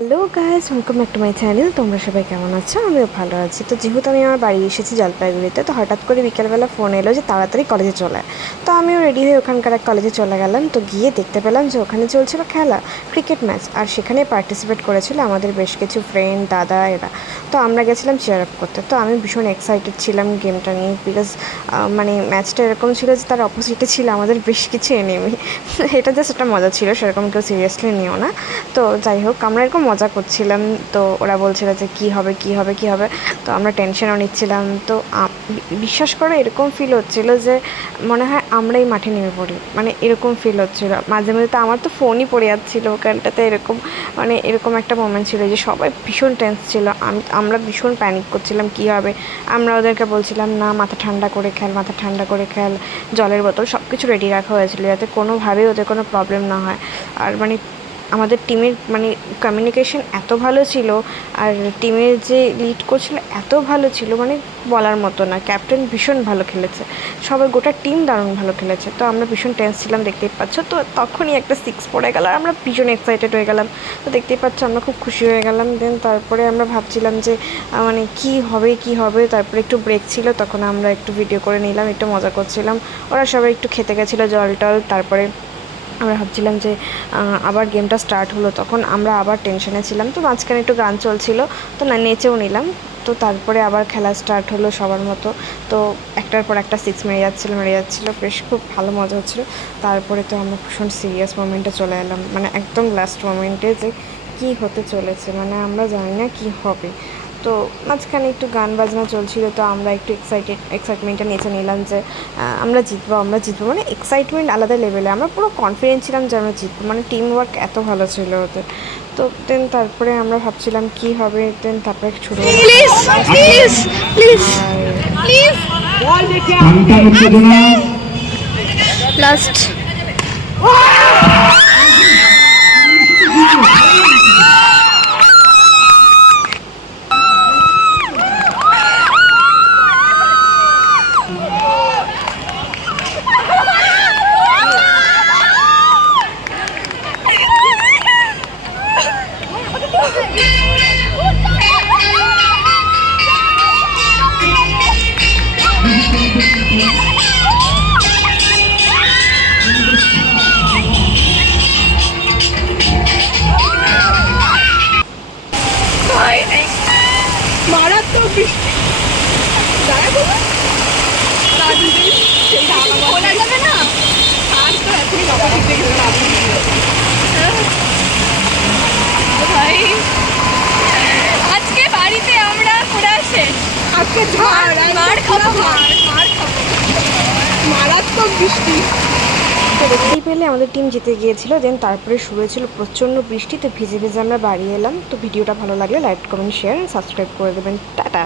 Hello guys, welcome back to my channel. তোমরা সবাই কেমন আছো? আমিও ভালো আছি। তো যেহেতু আমি আমার বাড়ি এসেছি জলপাইগুড়িতে, তো হঠাৎ করে বিকেলবেলা ফোন এলো যে তাড়াতাড়ি কলেজে চলে আয়। তো আমিও রেডি হয়ে ওখানকার এক কলেজে চলে গেলাম। তো গিয়ে দেখতে পেলাম যে ওখানে চলছিল খেলা, ক্রিকেট ম্যাচ। আর সেখানে পার্টিসিপেট করেছিল আমাদের বেশ কিছু ফ্রেন্ড, দাদা এরা। তো আমরা গেছিলাম চিয়ার আপ করতে। তো আমি ভীষণ এক্সাইটেড ছিলাম গেমটা নিয়ে, বিকজ মানে ম্যাচটা এরকম ছিল যে তার অপোজিটে ছিল আমাদের বেশ কিছু এনিমি। এটা জাস্ট একটা মজা ছিল, সেরকম কেউ সিরিয়াসলি নিও না। তো যাই হোক, আমরা এরকম মজা করছিলাম। তো ওরা বলছিল যে কী হবে কী হবে কী হবে। তো আমরা টেনশনও নিচ্ছিলাম। তো বিশ্বাস করে এরকম ফিল হচ্ছিল যে মনে হয় আমরাই মাঠে নেমে পড়ি, মানে এরকম ফিল হচ্ছিল মাঝে মাঝে। তো আমার তো ফোনই পড়ে যাচ্ছিলো ওখানটাতে, এরকম মানে এরকম একটা মোমেন্ট ছিল যে সবাই ভীষণ টেন্স ছিল। আমরা ভীষণ প্যানিক করছিলাম কী হবে। আমরা ওদেরকে বলছিলাম না, মাথা ঠান্ডা করে খেল, মাথা ঠান্ডা করে খেল। জলের বোতল সব কিছু রেডি রাখা হয়েছিল যাতে কোনোভাবেই ওদের কোনো প্রবলেম না হয়। আর মানে আমাদের টিমের মানে কমিউনিকেশন এত ভালো ছিল, আর টিমের যে লিড করছিল এত ভালো ছিল, মানে বলার মতো না। ক্যাপ্টেন ভীষণ ভালো খেলেছে, সবাই গোটা টিম দারুণ ভালো খেলেছে। তো আমরা ভীষণ টেন্স ছিলাম, দেখতেই পাচ্ছ। তো তখনই একটা সিক্স পড়ে গেল আর আমরা ভীষণ এক্সাইটেড হয়ে গেলাম। তো দেখতেই পাচ্ছ আমরা খুব খুশি হয়ে গেলাম। দেন তারপরে আমরা ভাবছিলাম যে মানে কী হবে কী হবে। তারপরে একটু ব্রেক ছিল, তখন আমরা একটু ভিডিও করে নিলাম, একটু মজা করছিলাম। ওরা সবাই একটু খেতে গেছিলো জল টল। তারপরে আমরা ভাবছিলাম যে আবার গেমটা স্টার্ট হলো, তখন আমরা আবার টেনশনে ছিলাম। তো মাঝখানে একটু গান চলছিল, তো না নেচেও নিলাম। তো তারপরে আবার খেলা স্টার্ট হলো সবার মতো। তো একটার পর একটা সিক্স মেরে যাচ্ছিলো, বেশ খুব ভালো মজা হচ্ছিলো। তারপরে তো আমরা ভীষণ সিরিয়াস মোমেন্টে চলে এলাম, মানে একদম লাস্ট মোমেন্টে যে কী হতে চলেছে, মানে আমরা জানি না কী হবে। তো মাঝখানে একটু গান বাজনা চলছিল, তো আমরা একটু এক্সাইটমেন্টটা নেচে নিলাম যে আমরা জিতবো, মানে এক্সাইটমেন্ট আলাদা লেভেলে। আমরা পুরো কনফিডেন্ট ছিলাম যে আমরা জিতবো, মানে টিম ওয়ার্ক এত ভালো ছিল ওদের। তো দেন তারপরে আমরা ভাবছিলাম কী হবে। দেন তারপরে শুরু লাস্ট। মারাত্মক বৃষ্টি, বলা যাবে না। আর তো এখনই বাবা ঠিক দেখে ভাই, আজকে বাড়িতে আমরা করে আসে, আজকে মার খাবো, মারাত্মক বৃষ্টি। তো দেখতেই পেলে আমাদের টিম জিতে গিয়েছিল। দেন তারপরে শুরু হয়েছিল প্রচণ্ড বৃষ্টি। তো ভিজে ভিজে আমরা বাড়ি এলাম। তো ভিডিওটা ভালো লাগলে like comment share and subscribe করে দেবেন। টাটা।